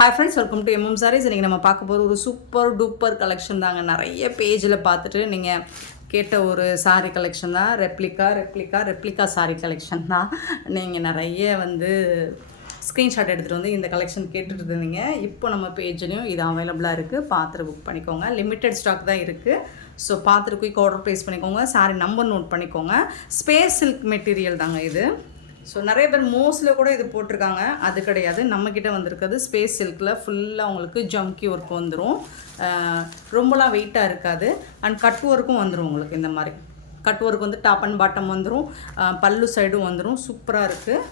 Hi friends, welcome to MM Sarees. இன்றைக்கி நம்ம பார்க்க போகிற ஒரு சூப்பர் டூப்பர் கலெக்ஷன் தாங்க. நிறைய பேஜில் பார்த்துட்டு நீங்கள் கேட்ட ஒரு சாரீ கலெக்ஷன் தான். ரெப்ளிகா சாரீ கலெக்ஷன் தான். நீங்கள் நிறைய ஸ்க்ரீன்ஷாட் எடுத்துகிட்டு வந்து இந்த கலெக்ஷன் கேட்டுட்டு இருந்தீங்க. இப்போ நம்ம பேஜ்லேயும் இது அவைலபிளாக இருக்குது. பார்த்துட்டு புக் பண்ணிக்கோங்க. லிமிட்டட் ஸ்டாக் தான் இருக்குது. ஸோ பார்த்துட்டு குயிக் ஆர்டர் ப்ளேஸ் பண்ணிக்கோங்க. சாரீ நம்பர் நோட் பண்ணிக்கோங்க. ஸ்பேஸ் சில்க் மெட்டீரியல் தாங்க இது. ஸோ நிறைய பேர் மோஸ்டில் கூட இது போட்டிருக்காங்க. அது கிடையாது, நம்மக்கிட்ட வந்திருக்கிறது ஸ்பேஸ் சில்கில் ஃபுல்லாக உங்களுக்கு ஜம்கி ஒர்க் வந்துடும். ரொம்பலாம் வெயிட்டாக இருக்காது. அண்ட் கட் ஒர்க்கும் வந்துடும் உங்களுக்கு. இந்த மாதிரி cut work top and bottom வந்துடும். பல்லு சைடும் வந்துடும். சூப்பராக இருக்குது.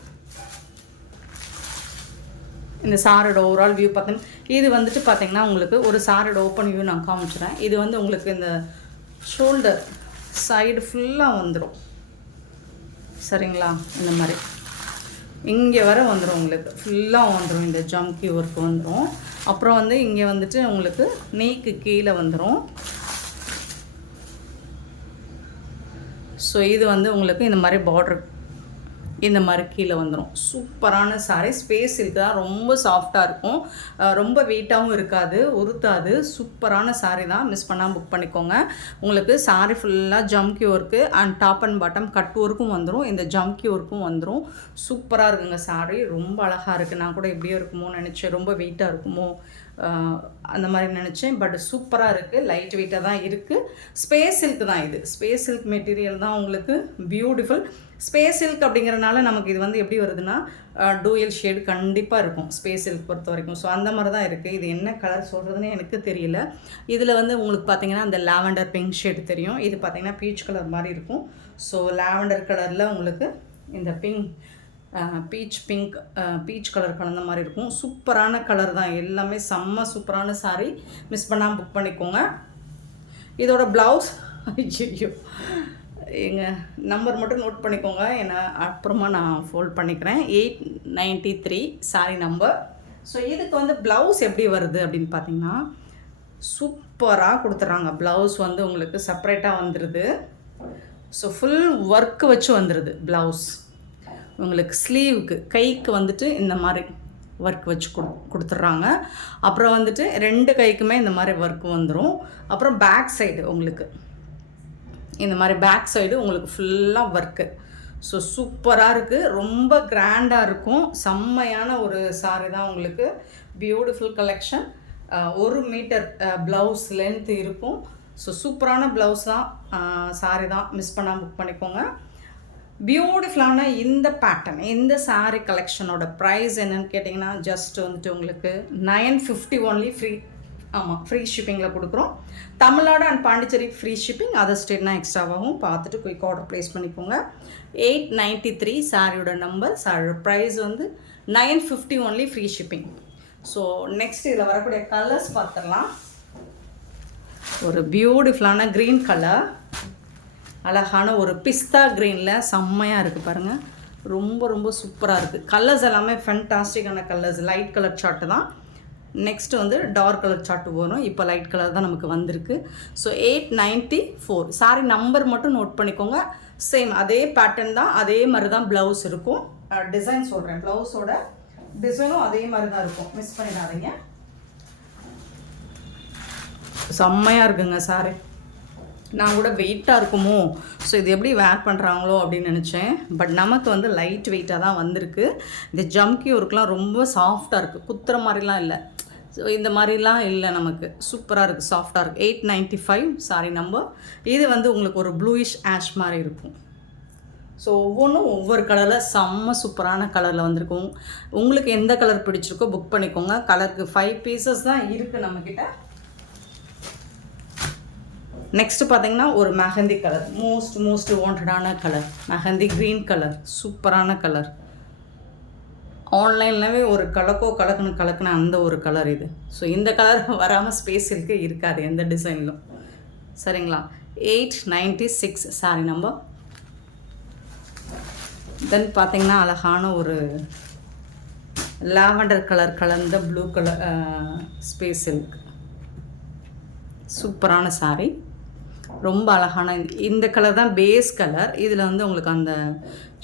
இந்த சாரோட ஓவரால் வியூ பார்த்தீங்கன்னா இது பார்த்தீங்கன்னா உங்களுக்கு ஒரு சாரோட ஓப்பன் வியூ நான் காமிச்சிடுறேன். இது உங்களுக்கு இந்த ஷோல்டர் சைடு ஃபுல்லாக வந்துடும். சரிங்களா? இந்த மாதிரி இங்கே வர வந்துடும் உங்களுக்கு. ஃபுல்லாக வந்துடும். இந்த ஜம்கி ஒர்க் வந்துடும். அப்புறம் இங்கே உங்களுக்கு நெய்க்கு கீழே வந்துடும். ஸோ இது உங்களுக்கு இந்த மாதிரி பார்டர் இந்த மாதிரி கீழே வந்துடும். சூப்பரான சாரீ. ஸ்பேஸ் சில்க் தான். ரொம்ப சாஃப்டாக இருக்கும். ரொம்ப வெயிட்டாகவும் இருக்காது, உறுத்தாது. சூப்பரான சாரீ தான். மிஸ் பண்ணாமல் புக் பண்ணிக்கோங்க. உங்களுக்கு சாரீ ஃபுல்லாக jamki work and top and bottom cut ஒர்க்கும் வந்துடும். இந்த ஜம்கி ஒர்க்கும் வந்துடும். சூப்பராக இருக்குங்க சாரீ. ரொம்ப அழகாக இருக்குது. நான் கூட எப்படியோ இருக்குமோ நினச்சேன். ரொம்ப வெயிட்டாக இருக்குமோ அந்த மாதிரி நினச்சேன். பட் சூப்பராக இருக்குது. லைட் வெயிட்டாக தான் இருக்குது. ஸ்பேஸ் சில்க் தான் இது. ஸ்பேஸ் சில்க் மெட்டீரியல் தான் உங்களுக்கு. பியூட்டிஃபுல். ஸ்பேஸ் சில்க் அப்படிங்கிறனால நமக்கு இது எப்படி வருதுன்னா டூயல் ஷேடு கண்டிப்பாக இருக்கும் ஸ்பேஸ் சில்க் பொறுத்த வரைக்கும். ஸோ அந்த மாதிரி தான் இருக்குது. இது என்ன கலர் சொல்கிறதுன்னு எனக்கு தெரியல. இதில் உங்களுக்கு பார்த்தீங்கன்னா அந்த லாவெண்டர் பிங்க் ஷேடு தெரியும். இது பார்த்தீங்கன்னா பீச் கலர் மாதிரி இருக்கும். ஸோ லாவெண்டர் கலரில் உங்களுக்கு இந்த பீச் கலர் கலந்த மாதிரி இருக்கும். சூப்பரான கலர் தான். எல்லாமே செம்ம சூப்பரான சாரீ. மிஸ் பண்ணாமல் புக் பண்ணிக்கோங்க. இதோட ப்ளவுஸ் ஐயோ எங்கள் நம்பர் மட்டும் நோட் பண்ணிக்கோங்க. ஏன்னா அப்புறமா நான் ஃபோல்ட் பண்ணிக்கிறேன். 893 சாரீ நம்பர். ஸோ இதுக்கு ப்ளவுஸ் எப்படி வருது அப்படின்னு பார்த்தீங்கன்னா சூப்பராக கொடுத்துட்றாங்க. ப்ளவுஸ் உங்களுக்கு செப்பரேட்டாக வந்துடுது. ஸோ ஃபுல் ஒர்க்கு வச்சு வந்துடுது ப்ளவுஸ். உங்களுக்கு ஸ்லீவுக்கு கைக்கு இந்த மாதிரி ஒர்க் வச்சு கொடுத்துட்றாங்க. அப்புறம் ரெண்டு கைக்குமே இந்த மாதிரி ஒர்க் வந்துடும். அப்புறம் பேக் சைடு உங்களுக்கு இந்த மாதிரி பேக் சைடு உங்களுக்கு ஃபுல்லாக ஒர்க்கு. ஸோ சூப்பராக இருக்குது. ரொம்ப கிராண்டாக இருக்கும். செம்மையான ஒரு சாரீ தான் உங்களுக்கு. Beautiful collection. 1 meter blouse length இருக்கும். ஸோ சூப்பரான ப்ளவுஸ் தான். சாரீ தான். மிஸ் பண்ணாமல் புக் பண்ணிக்கோங்க. பியூட்டிஃபுல்லான இந்த பேட்டர்ன், இந்த சாரீ கலெக்ஷனோட ப்ரைஸ் என்னன்னு கேட்டிங்கன்னா ஜஸ்ட் உங்களுக்கு 950 ஒன்லி. ஃப்ரீ. ஆமாம், ஃப்ரீ ஷிப்பிங்கில் கொடுக்குறோம். Tamil Nadu and Pondicherry free shipping. Other ஸ்டேட்னா எக்ஸ்ட்ராவாகும். பார்த்துட்டு குயிக் ஆர்டர் ப்ளேஸ் பண்ணிக்கோங்க. 893 சாரியோட நம்பர். சாரியோட price 950 only. Free shipping. So next இதில் வரக்கூடிய கலர்ஸ் பார்த்துடலாம். ஒரு பியூட்டிஃபுல்லான க்ரீன் கலர். அழகான ஒரு பிஸ்தா க்ரீனில் செம்மையாக இருக்குது பாருங்கள். ரொம்ப ரொம்ப சூப்பராக இருக்குது. கலர்ஸ் எல்லாமே ஃபென்டாஸ்டிக்கான கலர்ஸ். லைட் கலர் சார்ட்டு தான். நெக்ஸ்ட் டார்க் கலர் சார்ட்டு வரும். இப்போ லைட் கலர் தான் நமக்கு வந்திருக்கு. ஸோ 894 சாரி நம்பர் மட்டும் நோட் பண்ணிக்கோங்க. சேம் அதே பேட்டர்ன் தான். அதே மாதிரி தான் ப்ளவுஸ் இருக்கும். டிசைன் சொல்கிறேன். ப்ளவுஸோட டிசைனும் அதே மாதிரி தான் இருக்கும். மிஸ் பண்ணிடாதீங்க. செம்மையாக இருக்குங்க சாரி. நான் கூட வெயிட்டாக இருக்குமோ, ஸோ இது எப்படி வேர் பண்ணுறாங்களோ அப்படின்னு நினச்சேன். பட் நமக்கு லைட் வெயிட்டாக தான் வந்திருக்கு. இந்த ஜம்கி ஒர்க்லாம் ரொம்ப சாஃப்டாக இருக்குது. குத்துற மாதிரிலாம் இல்லை. ஸோ இந்த மாதிரிலாம் இல்லை நமக்கு. சூப்பராக இருக்குது. சாஃப்டாக இருக்குது. 895 சாரி நம்பர். இது உங்களுக்கு ஒரு ப்ளூயிஷ் ஆஷ் மாதிரி இருக்கும். ஸோ ஒவ்வொன்றும் ஒவ்வொரு கலரில் செம்ம சூப்பரான கலரில் வந்திருக்கும். உங்களுக்கு எந்த கலர் பிடிச்சிருக்கோ புக் பண்ணிக்கோங்க. கலருக்கு 5 பீசஸ் தான் இருக்குது நம்மக்கிட்ட. நெக்ஸ்ட் பார்த்தீங்கன்னா ஒரு மெஹந்தி கலர். மோஸ்ட் வாண்டடான கலர். Mehndi green colour. சூப்பரான கலர். ஆன்லைன்லவே ஒரு கலக்குன அந்த ஒரு கலர் இது. ஸோ இந்த கலர் வராமல் ஸ்பேஸ் இருக்காது எந்த டிசைன்லும். சரிங்களா? 896 சாரி நம்பர். தென் பார்த்தீங்கன்னா அழகான ஒரு லாவெண்டர் கலர் கலந்த ப்ளூ கலர் ஸ்பேஸ் சில்க். சூப்பரான சாரீ. ரொம்ப அழகான இந்த கலர் தான் பேஸ் கலர். இதில் உங்களுக்கு அந்த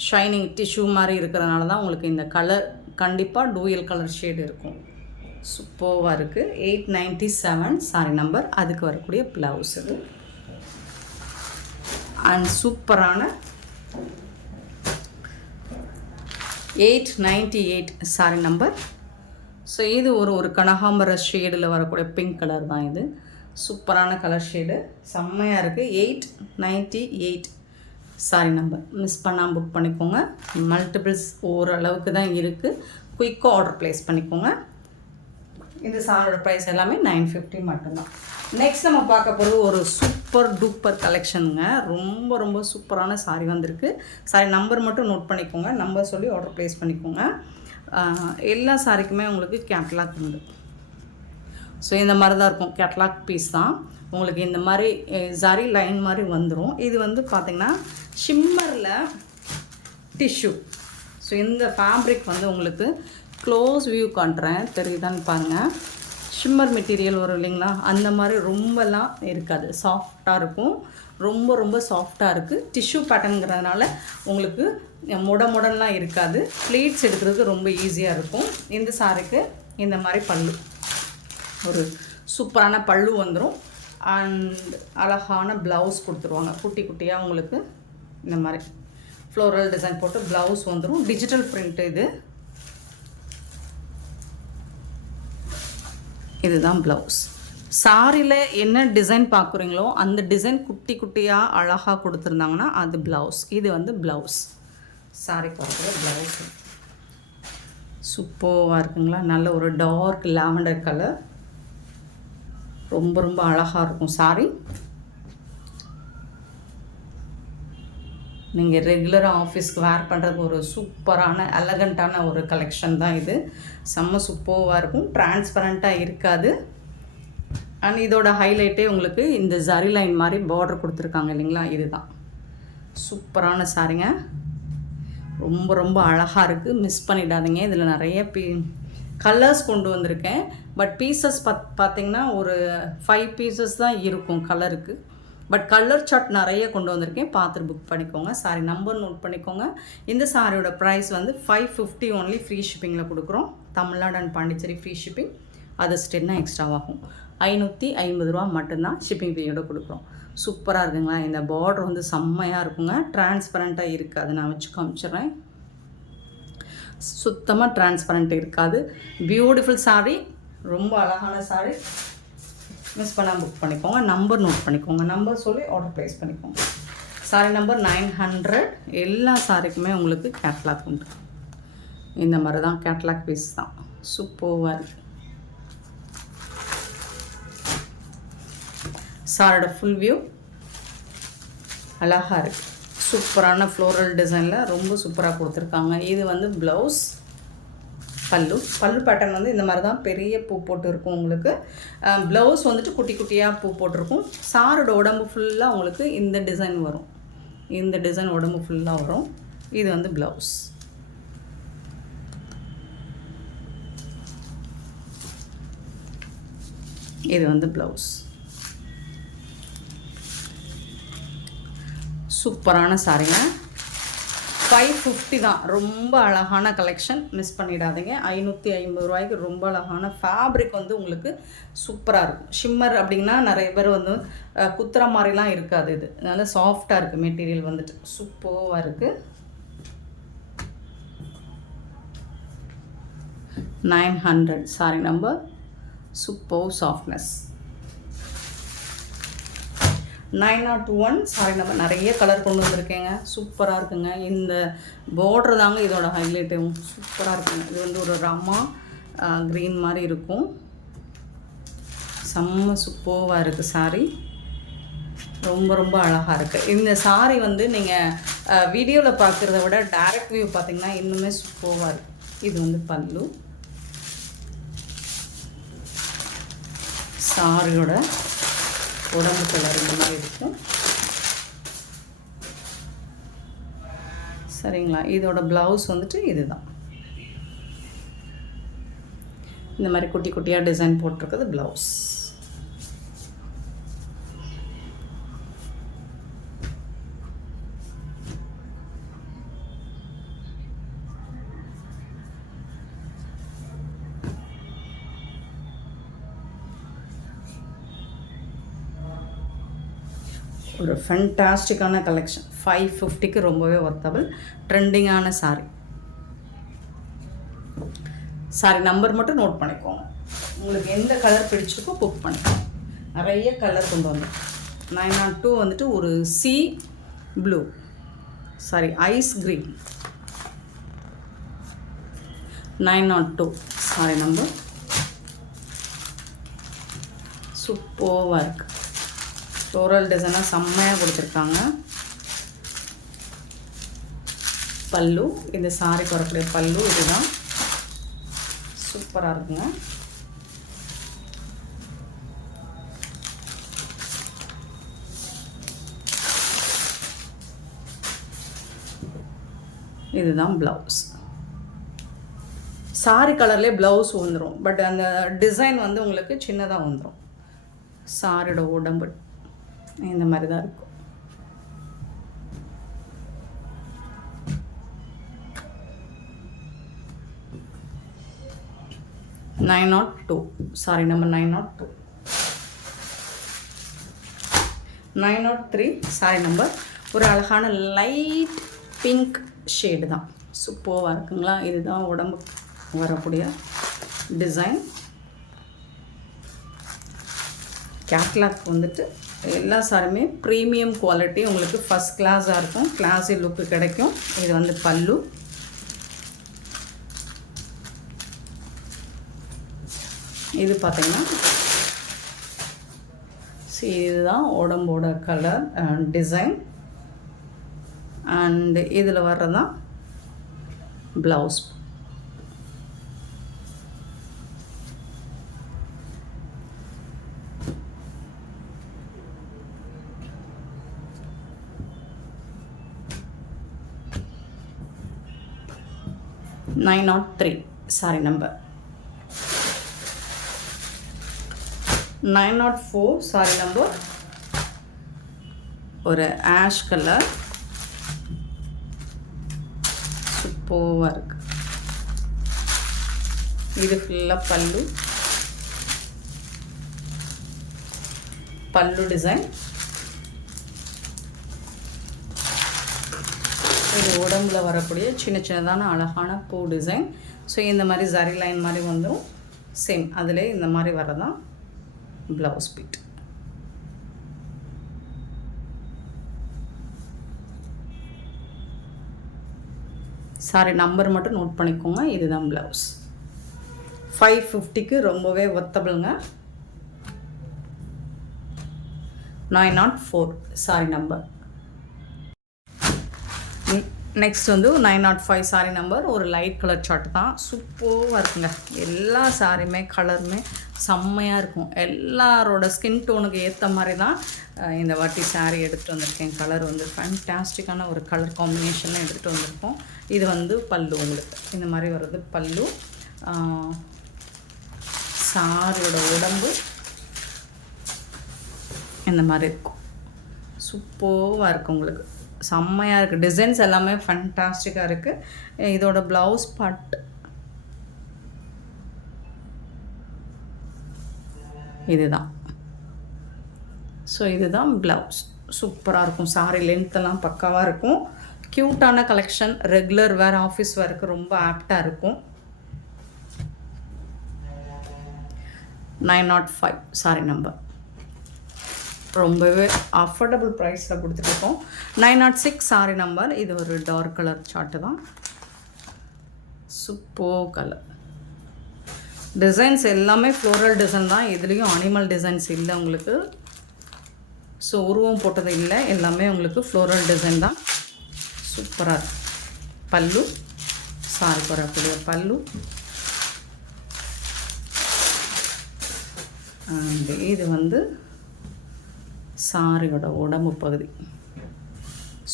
ஷைனிங் டிஷ்யூ மாதிரி இருக்கிறதுனால தான் உங்களுக்கு இந்த கலர் கண்டிப்பாக டூயல் கலர் ஷேடு இருக்கும். சூப்பராக இருக்குது. 897 சாரி நம்பர். அதுக்கு வரக்கூடிய ப்ளவுஸ் இது. அண்ட் சூப்பரான 898 சாரி நம்பர். ஸோ இது ஒரு கனகாம்பர ஷேடில் வரக்கூடிய பிங்க் கலர் தான் இது. சூப்பரான கலர் ஷேடு, செம்மையாக இருக்குது. 898 சாரி நம்பர். மிஸ் பண்ணாமல் புக் பண்ணிக்கோங்க. மல்டிபிள்ஸ் ஓரளவுக்கு தான் இருக்குது. குயிக்காக ஆர்டர் ப்ளேஸ் பண்ணிக்கோங்க. இந்த சாரோட ப்ரைஸ் எல்லாமே 950 மட்டும்தான். நெக்ஸ்ட் நம்ம பார்க்க போகிறது ஒரு சூப்பர் டூப்பர் கலெக்ஷனுங்க. ரொம்ப ரொம்ப சூப்பரான சாரி வந்திருக்கு. சாரி நம்பர் மட்டும் நோட் பண்ணிக்கோங்க. நம்பர் சொல்லி ஆர்டர் ப்ளேஸ் பண்ணிக்கோங்க. எல்லா சாரிக்குமே உங்களுக்கு கேட்லாக் உண்டு. ஸோ இந்த மாதிரி தான் இருக்கும். கேட்லாக் பீஸ் தான் உங்களுக்கு. இந்த மாதிரி ஜரி லைன் மாதிரி வந்துடும். இது வந்து பார்த்திங்கன்னா ஷிம்மரில் டிஷ்யூ. ஸோ இந்த ஃபேப்ரிக் வந்து உங்களுக்கு க்ளோஸ் வியூ காட்டுறேன், தெரியுதான்னு பாருங்கள். ஷிம்மர் மெட்டீரியல் வரும் இல்லைங்களா, அந்த மாதிரி ரொம்பலாம் இருக்காது. சாஃப்டாக இருக்கும். ரொம்ப ரொம்ப சாஃப்டாக இருக்குது. டிஷ்யூ பேட்டர்னுங்கிறதுனால உங்களுக்கு முடலாம் இருக்காது. ப்ளீட்ஸ் எடுக்கிறதுக்கு ரொம்ப ஈஸியாக இருக்கும். இந்த சாரிக்கு இந்த மாதிரி பல்லு, ஒரு சூப்பரான பல்லு வந்துடும். அண்ட் அழகான ப்ளவுஸ் கொடுத்துருவாங்க. குட்டி குட்டியாக உங்களுக்கு இந்த மாதிரி ஃப்ளோரல் டிசைன் போட்டு ப்ளவுஸ் வந்துடும். டிஜிட்டல் பிரிண்ட்டு இது. இதுதான் ப்ளவுஸ். சாரியில் என்ன டிசைன் பார்க்குறீங்களோ அந்த டிசைன் குட்டி குட்டியாக அழகாக கொடுத்துருந்தாங்கன்னா அது ப்ளவுஸ். இது வந்து ப்ளவுஸ். சாரி பார்க்குற ப்ளவுஸ் சூப்பராக இருக்குங்களா. நல்ல ஒரு டார்க் லாவெண்டர் கலர். ரொம்ப ரொம்ப அழகாக இருக்கும் சாரி. நீங்கள் ரெகுலராக ஆஃபீஸ்க்கு வேர் பண்ணுறதுக்கு ஒரு சூப்பரான எலகண்ட்டான ஒரு கலெக்ஷன் தான் இது. செம்ம சூப்பராக இருக்கும். டிரான்ஸ்பரண்ட்டாக இருக்காது. அண்ட் இதோட ஹைலைட்டே உங்களுக்கு இந்த ஜரி லைன் மாதிரி பார்டர் கொடுத்துருக்காங்க இல்லைங்களா, இதுதான். சூப்பரான சாரிங்க. ரொம்ப ரொம்ப அழகாக இருக்குது. மிஸ் பண்ணிடாதீங்க. இதில் நிறைய கலர்ஸ் கொண்டு வந்திருக்கேன். பட் பீசஸ் பார்த்திங்கன்னா ஒரு 5 பீசஸ் தான் இருக்கும் கலருக்கு. பட் கலர் சார்ட் நிறைய கொண்டு வந்திருக்கேன். பார்த்துட்டு புக் பண்ணிக்கோங்க. சாரி நம்பர் நோட் பண்ணிக்கோங்க. இந்த சாரியோட ப்ரைஸ் வந்து 550 ஒன்லி. ஃப்ரீ ஷிப்பிங்கில் கொடுக்குறோம். Tamil Nadu and Pondicherry free shipping. அது ஸ்டென்னா எக்ஸ்ட்ராவாகும். 550 ரூபா மட்டும்தான் ஷிப்பிங் ஃபீயோட கொடுக்குறோம். சூப்பராக இருக்குங்களா. இந்த பார்டர் வந்து செம்மையாக இருக்குங்க. டிரான்ஸ்பரண்ட்டாக இருக்குது. அதை நான் வச்சு காமிச்சிட்றேன். சுத்தமாக டிரான்ஸ்பரண்ட் இருக்காது. Beautiful sorry. ரொம்ப அழகான சாரி. மிஸ் பண்ணால் புக் பண்ணிக்கோங்க. நம்பர் நோட் பண்ணிக்கோங்க. நம்பர் சொல்லி ஆர்டர் ப்ளேஸ் பண்ணிக்கோங்க. Sorry number 900. எல்லா சாரிக்குமே உங்களுக்கு கேட்லாக் உண்டு. இந்த மாதிரி தான் கேட்லாக் பீஸ் தான். சூப்பராக இருக்குது. சாரோட ஃபுல் வியூ அழகாக இருக்குது. சூப்பரான ஃப்ளோரல் டிசைனில் ரொம்ப சூப்பராக கொடுத்துருக்காங்க. இது வந்து ப்ளவுஸ். பல்லு பேட்டர்ன் வந்து இந்த மாதிரி தான் பெரிய பூ போட்டு இருக்கும் உங்களுக்கு. ப்ளவுஸ் வந்துட்டு குட்டி குட்டியாக பூ போட்டிருக்கும். சாரோட உடம்பு ஃபுல்லாக உங்களுக்கு இந்த டிசைன் வரும். இந்த டிசைன் உடம்பு ஃபுல்லாக வரும். இது வந்து ப்ளவுஸ். இது வந்து ப்ளவுஸ். சூப்பரான சாரிங்க. 550 தான். ரொம்ப அழகான கலெக்ஷன். மிஸ் பண்ணிடாதீங்க. 550 ரூபாய்க்கு ரொம்ப அழகான ஃபேப்ரிக் வந்து உங்களுக்கு சூப்பராக இருக்கும். ஷிம்மர் அப்படின்னா நிறைய பேர் வந்து குத்துற மாதிரிலாம் இருக்காது. இது நல்லா சாஃப்டாக இருக்குது. மெட்டீரியல் வந்துட்டு சூப்பராக இருக்குது. 900 sorry number. Super softness. 901 sorry number. நிறைய கலர் கொண்டு வந்திருக்கேங்க. சூப்பராக இருக்குங்க. இந்த பார்டர் தாங்க இதோட ஹைலைட்டும். சூப்பராக இருக்குங்க. இது வந்து ஒரு ராமா க்ரீன் மாதிரி இருக்கும். செம்ம சூப்பராக இருக்குது சாரி. ரொம்ப ரொம்ப அழகாக இருக்குது. இந்த சாரி வந்து நீங்கள் வீடியோவில் பார்க்குறத விட டைரக்ட் வியூ பார்த்திங்கன்னா இன்னுமே சூப்பராக இருக்குது. இது வந்து பல்லு. சாரியோட உடம்பு கலர் இந்த மாதிரி இருக்கும். சரிங்களா. இதோட ப்ளவுஸ் வந்துட்டு இதுதான். இந்த மாதிரி குட்டி குட்டியாக டிசைன் போட்டிருக்குது ப்ளவுஸ். ஒரு ஃபென்டாஸ்டிக்கான கலெக்ஷன். 550க்கு ரொம்பவே ஒர்த்தபிள் ட்ரெண்டிங்கான சாரீ. சாரி நம்பர் மட்டும் நோட் பண்ணிக்கோங்க. உங்களுக்கு எந்த கலர் பிடிச்சிருக்கோ புக் பண்ணிக்கோங்க. நிறைய கலர் கொண்டு வந்தோம். 902 வந்துட்டு ஒரு sea blue, sorry ice green. 902 sari number. சூப்பராக இருக்குது. ஃப்ளோரல் டிசைனாக செம்மையாக கொடுத்துருக்காங்க. பல்லு, இந்த சாரிக்கு வரக்கூடிய பல்லு இதுதான். சூப்பராக இருக்குங்க. இதுதான் ப்ளவுஸ். சாரி கலர்லேயே ப்ளவுஸ் வந்துடும். பட் அந்த டிசைன் வந்து உங்களுக்கு சின்னதாக வந்துடும். சாரியோட உடம்பு இந்த மாதிரி தான் இருக்கும். $902 சாரி நம்பர் 902. 903 சாரி நம்பர். ஒரு அழகான லைட் பிங்க் ஷேடு தான். சூப்பராக இருக்குங்களா. இதுதான் உடம்பு வரக்கூடிய டிசைன். கேட்லாக் வந்துட்டு எல்லா சாரியுமே ப்ரீமியம் குவாலிட்டி, உங்களுக்கு ஃபஸ்ட் கிளாஸாக இருக்கும். கிளாஸி லுக்கு கிடைக்கும். இது வந்து பல்லு. இது பார்த்திங்கன்னா இதுதான் உடம்போட கலர் டிசைன். அண்ட் இதில் வர்றதான் blouse. $903 sari number. 904 sari number. ஒரு ஆஷ் கலர். சூப்பராக இருக்கு. இது ஃபுல்லாக பல்லு. பல்லு டிசைன். இது உடம்புல வரக்கூடிய சின்ன சின்னதான அழகான பூ டிசைன். ஸோ இந்த மாதிரி ஜரி லைன் மாதிரி வந்துடும். சேம் அதில் இந்த மாதிரி வரதான் ப்ளவுஸ் பீட். சாரி நம்பர் மட்டும் நோட் பண்ணிக்கோங்க. இதுதான் ப்ளவுஸ். 550க்கு ரொம்பவே ஒர்த்தபிளுங்க. 904 சாரி நம்பர். நெக்ஸ்ட் வந்து 905 சாரி நம்பர். ஒரு லைட் கலர் சார்ட் தான். சூப்பராக இருக்குங்க. எல்லா சாரியுமே கலருமே செம்மையாக இருக்கும். எல்லாரோட ஸ்கின் டோனுக்கு ஏற்ற மாதிரி தான் இந்த வாட்டி சாரீ எடுத்துகிட்டு வந்திருக்கேன். கலர் வந்து ஃபேன்டாஸ்டிக்கான ஒரு கலர் காம்பினேஷனில் எடுத்துகிட்டு வந்திருக்கோம். இது வந்து பல்லு. உங்களுக்கு இந்த மாதிரி வருது பல்லு. சாரியோட உடம்பு இந்த மாதிரி இருக்கும். சூப்பராக இருக்கும். உங்களுக்கு செம்மையாக இருக்குது. டிசைன்ஸ் எல்லாமே ஃபேன்டாஸ்டிக்காக இருக்குது. இதோட ப்ளவுஸ் பார்ட் இதுதான். ஸோ இதுதான் ப்ளவுஸ். சூப்பராக இருக்கும். சாரி லென்த்தெல்லாம் பக்காவாக இருக்கும். க்யூட்டான கலெக்ஷன். ரெகுலர் வேர், ஆஃபீஸ் வேருக்கு ரொம்ப ஆப்டாக இருக்கும். 905 சாரி நம்பர். ரொம்பவே அஃபோர்டபுள் ப்ரைஸில் கொடுத்துட்ருக்கோம். 906 சாரி நம்பர். இது ஒரு டார்க் கலர் சார்ட்டு தான். Super colour. டிசைன்ஸ் எல்லாமே ஃப்ளோரல் டிசைன் தான். இதுலேயும் அனிமல் டிசைன்ஸ் இல்லை உங்களுக்கு. ஸோ உருவம் போட்டது இல்லை. எல்லாமே உங்களுக்கு ஃப்ளோரல் டிசைன் தான். சூப்பராக இருக்கு. பல்லு, சாரி வரக்கூடிய பல்லு. அண்ட் இது வந்து சாரியோட உடம்பு பகுதி.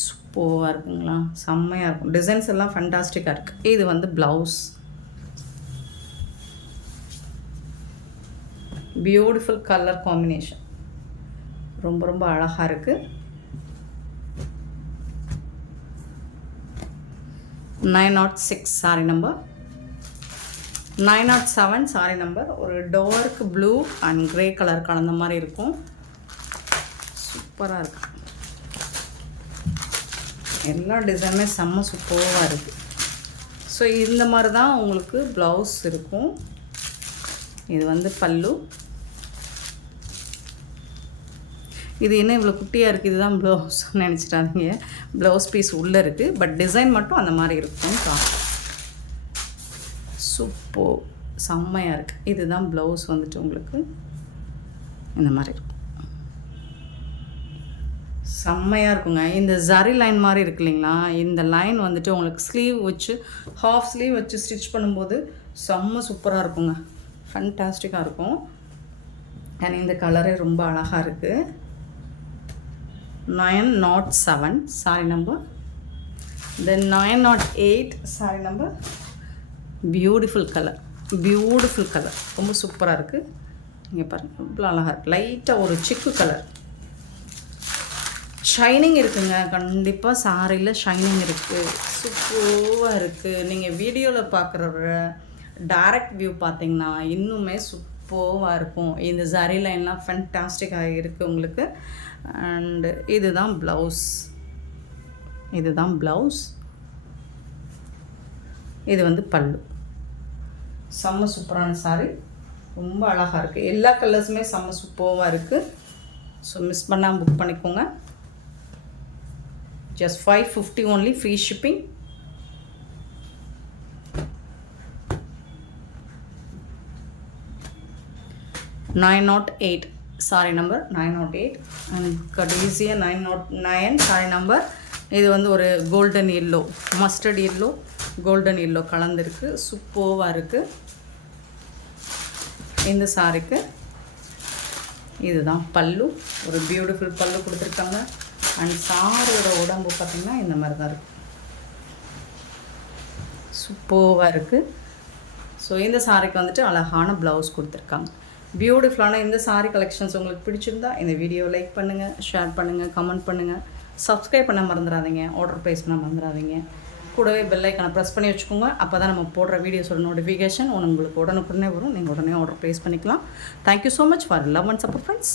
சூப்பராக இருக்குங்களா. செம்மையாக இருக்கும். டிசைன்ஸ் எல்லாம் ஃபண்டாஸ்டிக்காக இருக்குது. இது வந்து ப்ளவுஸ். Beautiful colour combination. ரொம்ப ரொம்ப அழகாக இருக்குது. 906 சாரி நம்பர். 907 சாரி நம்பர். ஒரு dark blue and grey colour கலந்த மாதிரி இருக்கும். சூப்பராக இருக்குது. எல்லா டிசைனுமே செம்ம சூப்பராக இருக்குது. ஸோ இந்த மாதிரி தான் உங்களுக்கு ப்ளவுஸ் இருக்கும். இது வந்து பல்லு. இது என்ன இவ்வளோ குட்டியாக இருக்குது, இதுதான் ப்ளவுஸ் நினச்சிட்டாதீங்க. ப்ளவுஸ் பீஸ் உள்ளே இருக்குது, பட் டிசைன் மட்டும் அந்த மாதிரி இருக்கும். சூப்பர், செம்மையாக இருக்குது. இதுதான் ப்ளவுஸ் வந்துட்டு உங்களுக்கு இந்த மாதிரி இருக்கும். செம்மையாக இருக்குங்க. இந்த ஜரி லைன் மாதிரி இருக்கு இல்லைங்களா, இந்த லைன் வந்துட்டு உங்களுக்கு ஸ்லீவ் வச்சு ஹாஃப் ஸ்லீவ் வச்சு ஸ்டிச் பண்ணும்போது செம்ம சூப்பராக இருக்குங்க. ஃபண்டாஸ்டிக்காக இருக்கும். அண்ட் இந்த கலரே ரொம்ப அழகாக இருக்குது. 907 சாரி நம்பர். தென் 908 sari number. Beautiful colour, beautiful colour, ரொம்ப சூப்பராக இருக்குது. இங்கே பாருங்கள், இவ்வளோ அழகாக இருக்குது. லைட்டாக ஒரு சிக்கு கலர். ஷைனிங் இருக்குங்க, கண்டிப்பாக சாரியில் ஷைனிங் இருக்குது. சூப்பராக இருக்குது. நீங்கள் வீடியோவில் பார்க்குற டைரக்ட் வியூ பார்த்தீங்கன்னா இன்னுமே சூப்பராக இருக்கும். இந்த ஜரி லைன்லாம் ஃபேன்டாஸ்டிக்காக இருக்குது உங்களுக்கு. அண்டு இதுதான் ப்ளவுஸ். இதுதான் ப்ளவுஸ். இது வந்து பல்லு. செம்ம சூப்பரான சாரி, ரொம்ப அழகாக இருக்குது. எல்லா கலர்ஸுமே செம்ம சூப்பராக இருக்குது. ஸோ மிஸ் பண்ணாமல் புக் பண்ணிக்கோங்க. just 550 only, free shipping. (908) sari number 908. And கடைசியாக 909 சாரி நம்பர். இது வந்து ஒரு golden yellow, mustard yellow, golden yellow கலந்துருக்கு. சூப்பராக இருக்குது இந்த சாரிக்கு. இதுதான் பல்லு. ஒரு பியூட்டிஃபுல் பல்லு கொடுத்துருக்காங்க. அண்ட் சாரியோட உடம்பு பார்த்திங்கன்னா இந்த மாதிரி தான் இருக்குது. சூப்பராக இருக்குது. ஸோ இந்த சாரிக்கு வந்துட்டு அழகான ப்ளவுஸ் கொடுத்துருக்காங்க. பியூட்டிஃபுல்லான இந்த சாரி கலெக்ஷன்ஸ் உங்களுக்கு பிடிச்சிருந்தா இந்த வீடியோ லைக் பண்ணுங்கள், ஷேர் பண்ணுங்கள், கமெண்ட் பண்ணுங்கள், சப்ஸ்கிரைப் பண்ண மறந்துடாதீங்க, ஆர்டர் ப்ளேஸ் பண்ண மறந்துடாதீங்க. கூடவே பெல் ஐக்கானை ப்ரெஸ் பண்ணி வச்சுக்கோங்க. அப்போ தான் நம்ம போடுற வீடியோஸோட நோட்டிஃபிகேஷன் உங்களுக்கு உடனுக்குடனே வரும். நீங்கள் உடனே ஆர்டர் ப்ளேஸ் பண்ணிக்கலாம். Thank you so much for love and support friends.